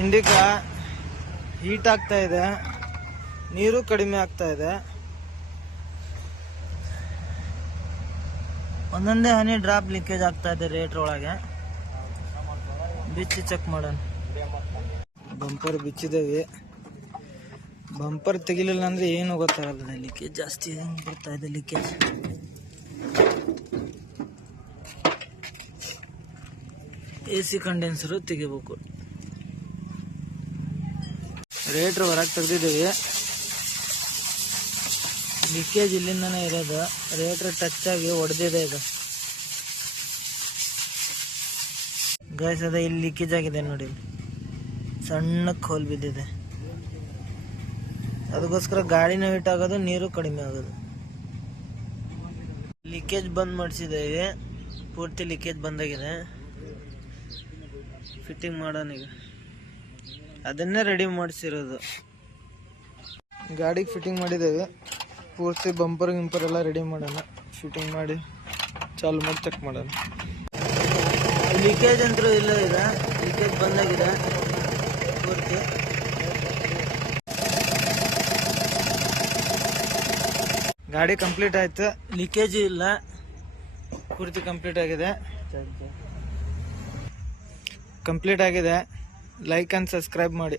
Indica heat ಆಗ್ತಾ ಇದೆ, ನೀರು ಕಡಿಮೆ ಆಗ್ತಾ ಇದೆ. ಒಂದೊಂದೇ ಹನಿ ಡ್ರಾಪ್ ಲೀಕೇಜ್ ಆಗ್ತಾ ಇದೆ ರೇಟ್ರ್ ಒಳಗೆ. ಬಿಚ್ಚಿ ಚೆಕ್ ಮಾಡೋಣ. ಬಂಪರ್ ಬಿಚ್ಚಿದ್ದೇವೆ. ಬಂಪರ್ ತೆಗಿಲಿಲ್ಲ ಅಂದ್ರೆ ಏನು ಗೊತ್ತಾಗಲ್ಲ. ಲೀಕೇಜ್ ಜಾಸ್ತಿ ಬರ್ತಾ ಇದೆ. ಲೀಕೇಜ್ AC ಕಂಡೆನ್ಸರು ತೆಗಿಬೇಕು. ರೇಟ್ರ್ ಹೊರಗೆ ತೆಗ್ದಿದ್ದೇವೆ. ಲೀಕೇಜ್ ಇಲ್ಲಿಂದನೇ ಇರೋದು. ರೇಟ್ರ್ ಟಚ್ ಆಗಿ ಹೊಡೆದಿದೆ ಇದು. ಗೈಸ್ ಅದ ಇಲ್ಲಿ ಲೀಕೇಜ್ ಆಗಿದೆ ನೋಡಿ, ಸಣ್ಣಕ್ಕೆ ಹೋಲ್ ಬಿದ್ದಿದೆ. ಅದಕ್ಕೋಸ್ಕರ ಗಾಡಿನ ಹೀಟ್ ಆಗೋದು, ನೀರು ಕಡಿಮೆ ಆಗೋದು. ಲೀಕೇಜ್ ಬಂದ್ ಮಾಡಿಸಿದ್ದೇವೆ. ಪೂರ್ತಿ ಲೀಕೇಜ್ ಬಂದಾಗಿದೆ. ಫಿಟ್ಟಿಂಗ್ ಮಾಡೋಣ ಈಗ. ಅದನ್ನೇ ರೆಡಿ ಮಾಡಿಸಿರೋದು. ಗಾಡಿಗೆ ಫಿಟ್ಟಿಂಗ್ ಮಾಡಿದ್ದೇವೆ. ಪೂರ್ತಿ ಬಂಪರ್ ಗಿಂಪರ್ ಎಲ್ಲ ರೆಡಿ ಮಾಡೋಣ. ಫಿಟ್ಟಿಂಗ್ ಮಾಡಿ ಚಾಲು ಮಾಡಿ ಚೆಕ್ ಮಾಡೋಣ. ಲೀಕೇಜ್ ಅಂತೂ ಇಲ್ಲ, ಇದೆ ಲೀಕೇಜ್ ಬಂದಾಗಿದೆ ಪೂರ್ತಿ. ಗಾಡಿ ಕಂಪ್ಲೀಟ್ ಆಯ್ತು, ಲೀಕೇಜ್ ಇಲ್ಲ, ಪೂರ್ತಿ ಕಂಪ್ಲೀಟ್ ಆಗಿದೆ. ಲೈಕ್ ಅಂಡ್ ಸಬ್ಸ್ಕ್ರೈಬ್ ಮಾಡಿ.